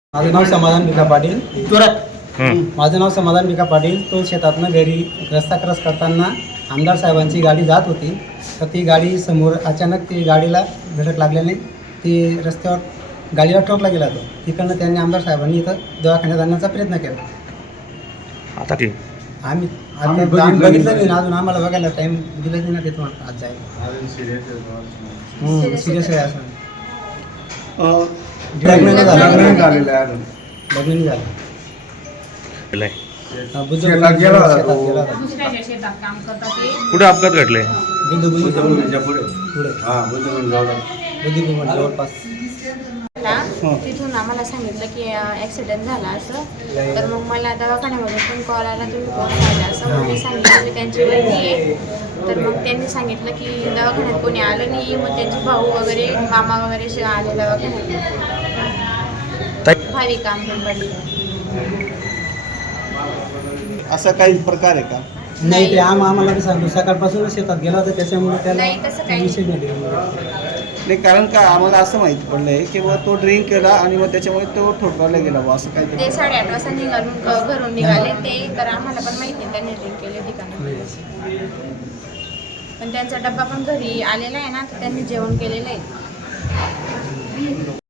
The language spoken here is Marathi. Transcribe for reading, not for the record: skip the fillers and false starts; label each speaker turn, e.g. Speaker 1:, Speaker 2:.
Speaker 1: माझं नाव समाधान भिका पाटील. माझं नाव समाधान भिका पाटील. तो शेतातनं घरी रस्ता क्रॉस करताना आमदार साहेबांची गाडी जात होती. तर ती गाडी समोर अचानक ती गाडीला धडक लागल्याने ती रस्त्यावर गाडीला ठोकला गेला. तो तिकडनं त्यांनी आमदार साहेबांनी इथं दवाखान्यात आणण्याचा प्रयत्न केला.
Speaker 2: आता की
Speaker 1: आम्ही बघितलं नाही अजून, आम्हाला बघायला टाईम दिलाच नाही ना ते तुम्हाला आज जायला. सिरियस आहे असं लग्न नाही झालं.
Speaker 2: केलंय.
Speaker 1: शेतात गेला होता.
Speaker 3: दुसऱ्याच्या शेतात काम करतात ते.
Speaker 2: कुठे अपघात घडले?
Speaker 1: जवळपास
Speaker 3: तिथून आम्हाला सांगितलं की ॲक्सिडेंट झाला असं. तर मग मला दवाखान्यामधून पण कॉल आला, तुम्ही कोण राहिला असं. मग मी सांगितलं मी त्यांची बहिणी आहे. तर मग त्यांनी सांगितलं की दवाखान्यात कोणी आलं नाही. मग त्यांचे भाऊ वगैरे मामा वगैरे असे आले दवाखान्यात. भावी काम पडली.
Speaker 4: असा काही प्रकार आहे का?
Speaker 1: नाही, ते आम्हाला बी सांगतो सकाळपासूनच शेतात गेला होता, त्याच्यामुळे त्याला
Speaker 3: नाही, तसं काही
Speaker 1: विषय नाही.
Speaker 4: नाही, कारण का आम्हाला असं माहिती पडलं आहे की तो ड्रिंक केला आणि मग त्याच्यामुळे तो ठोकरायला गेला बा, असं काही.
Speaker 3: ते 8:30 वाजता घरून निघाले ते. तर आम्हाला पण माहिती नाही त्यांनी ड्रिंक केले ठिकाणी. पण त्यांचा डब्बा पण घरी आलेला आहे ना, तर त्यांनी जेवण केलेलं आहे.